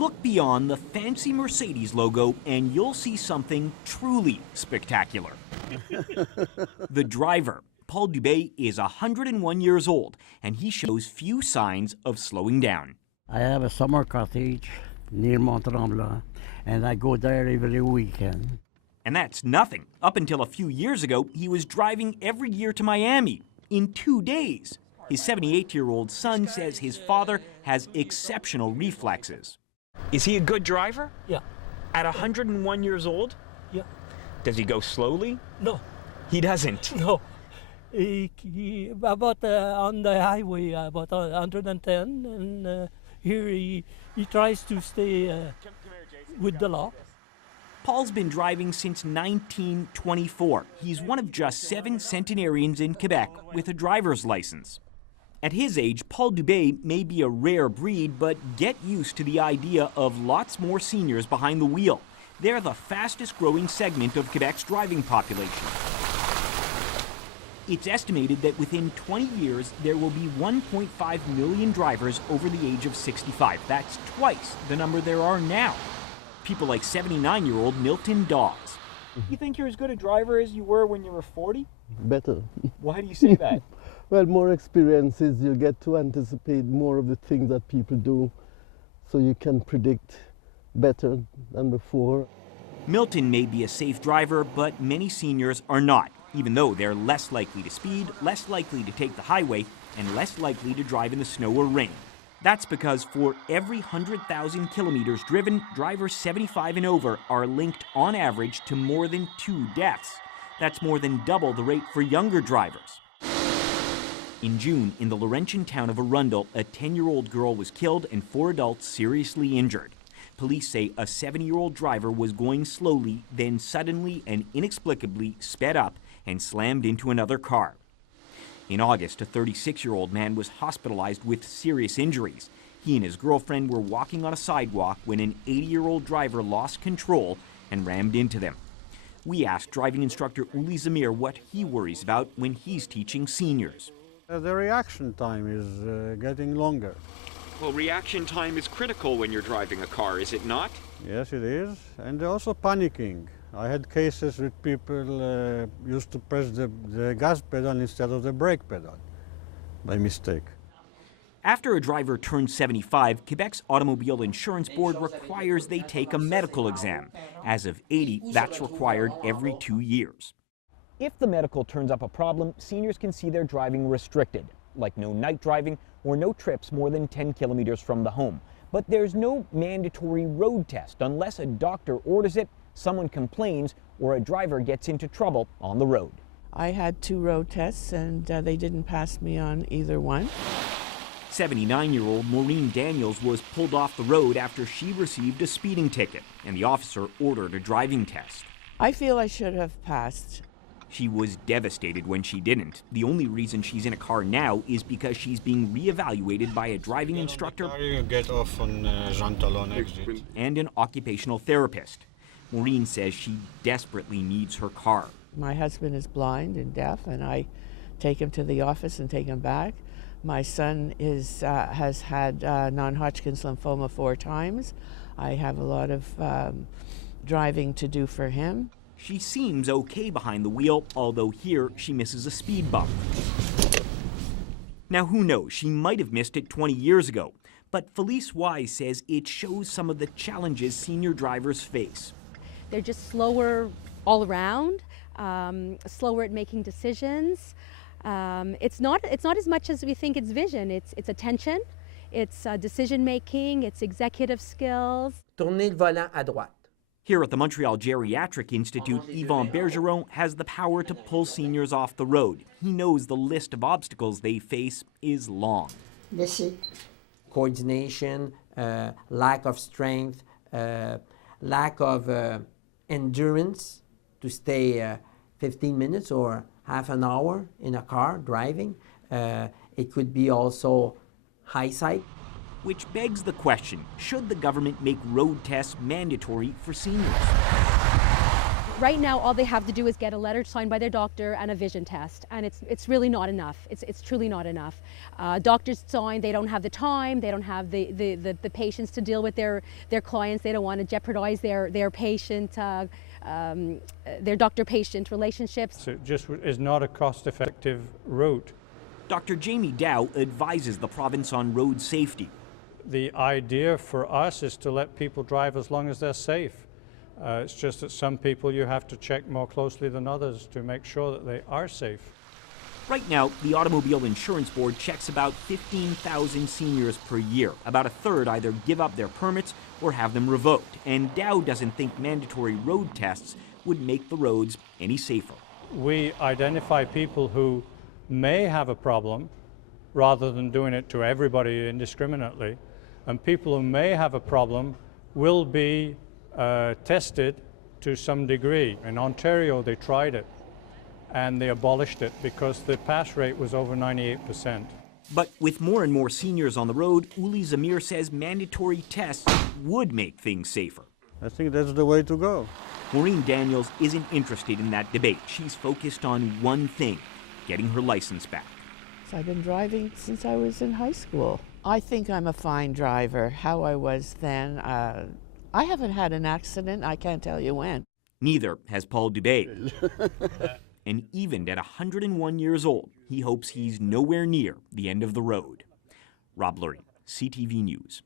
Look beyond the fancy Mercedes logo and you'll see something truly spectacular. The driver, Paul Dubé, is 101 years old, and he shows few signs of slowing down. I have a summer cottage near Mont Tremblant, and I go there every weekend. And that's nothing. Up until a few years ago, he was driving every year to Miami in 2 days. His 78-year-old son says his father has exceptional reflexes. Is he a good driver? Yeah. At 101 years old? Yeah. Does he go slowly? No. He doesn't. No. He about on the highway about 110, and here he tries to stay with the law. Paul's been driving since 1924. He's one of just 7 centenarians in Quebec with a driver's license. At his age, Paul Dubé may be a rare breed, but get used to the idea of lots more seniors behind the wheel. They're the fastest growing segment of Quebec's driving population. It's estimated that within 20 years, there will be 1.5 million drivers over the age of 65. That's twice the number there are now. People like 79-year-old Milton Dawes. You think you're as good a driver as you were when you were 40? Better. Why do you say that? Well, more experiences, you get to anticipate more of the things that people do, so you can predict better than before. Milton may be a safe driver, but many seniors are not, even though they're less likely to speed, less likely to take the highway, and less likely to drive in the snow or rain. That's because for every 100,000 kilometers driven, drivers 75 and over are linked on average to more than 2 deaths. That's more than double the rate for younger drivers. In June, in the Laurentian town of Arundel, a 10-year-old girl was killed and 4 adults seriously injured. Police say a 70-year-old driver was going slowly, then suddenly and inexplicably sped up and slammed into another car. In August, a 36-year-old man was hospitalized with serious injuries. He and his girlfriend were walking on a sidewalk when an 80-year-old driver lost control and rammed into them. We asked driving instructor Uli Zamir what he worries about when he's teaching seniors. The reaction time is getting longer. Well, reaction time is critical when you're driving a car, is it not? Yes, it is. And also panicking. I had cases with people used to press the gas pedal instead of the brake pedal by mistake. After a driver turns 75, Quebec's Automobile Insurance Board requires they take a medical exam. As of 80, that's required every 2 years. If the medical turns up a problem, seniors can see their driving restricted, like no night driving or no trips more than 10 kilometers from the home. But there's no mandatory road test unless a doctor orders it, someone complains, or a driver gets into trouble on the road. I had 2 road tests and they didn't pass me on either one. 79-year-old Maureen Daniels was pulled off the road after she received a speeding ticket, and the officer ordered a driving test. I feel I should have passed. She was devastated when she didn't. The only reason she's in a car now is because she's being reevaluated by a driving instructor Get off on Jean Talon exit. and an occupational therapist. Maureen says she desperately needs her car. My husband is blind and deaf, and I take him to the office and take him back. My son has had non-Hodgkin's lymphoma 4 times. I have a lot of driving to do for him. She seems okay behind the wheel, although here she misses a speed bump. Now who knows, she might have missed it 20 years ago, but Felice Wise says it shows some of the challenges senior drivers face. They're just slower all around, slower at making decisions. It's not as much as we think it's vision. It's attention, it's decision making, it's executive skills. Tournez le volant à droite. Here at the Montreal Geriatric Institute, Yvan Bergeron has the power to pull seniors off the road. He knows the list of obstacles they face is long. Coordination, lack of strength, lack of endurance to stay 15 minutes or half an hour in a car driving. It could be also high sight. Which begs the question, should the government make road tests mandatory for seniors? Right now, all they have to do is get a letter signed by their doctor and a vision test, and it's really not enough. It's truly not enough. Doctors sign, they don't have the time, they don't have the patience to deal with their clients. They don't want to jeopardize their patient, their doctor-patient relationships. So it just is not a cost-effective route. Dr. Jamie Dow advises the province on road safety. The idea for us is to let people drive as long as they're safe. It's just that some people you have to check more closely than others to make sure that they are safe. Right now, the Automobile Insurance Board checks about 15,000 seniors per year. About a third either give up their permits or have them revoked. And Dow doesn't think mandatory road tests would make the roads any safer. We identify people who may have a problem rather than doing it to everybody indiscriminately. And people who may have a problem will be tested to some degree. In Ontario, they tried it and they abolished it because the pass rate was over 98%. But with more and more seniors on the road, Uli Zamir says mandatory tests would make things safer. I think that's the way to go. Maureen Daniels isn't interested in that debate. She's focused on one thing, getting her license back. So I've been driving since I was in high school. I think I'm a fine driver. How I was then, I haven't had an accident. I can't tell you when. Neither has Paul Dubé. And even at 101 years old, he hopes he's nowhere near the end of the road. Rob Lurie, CTV News.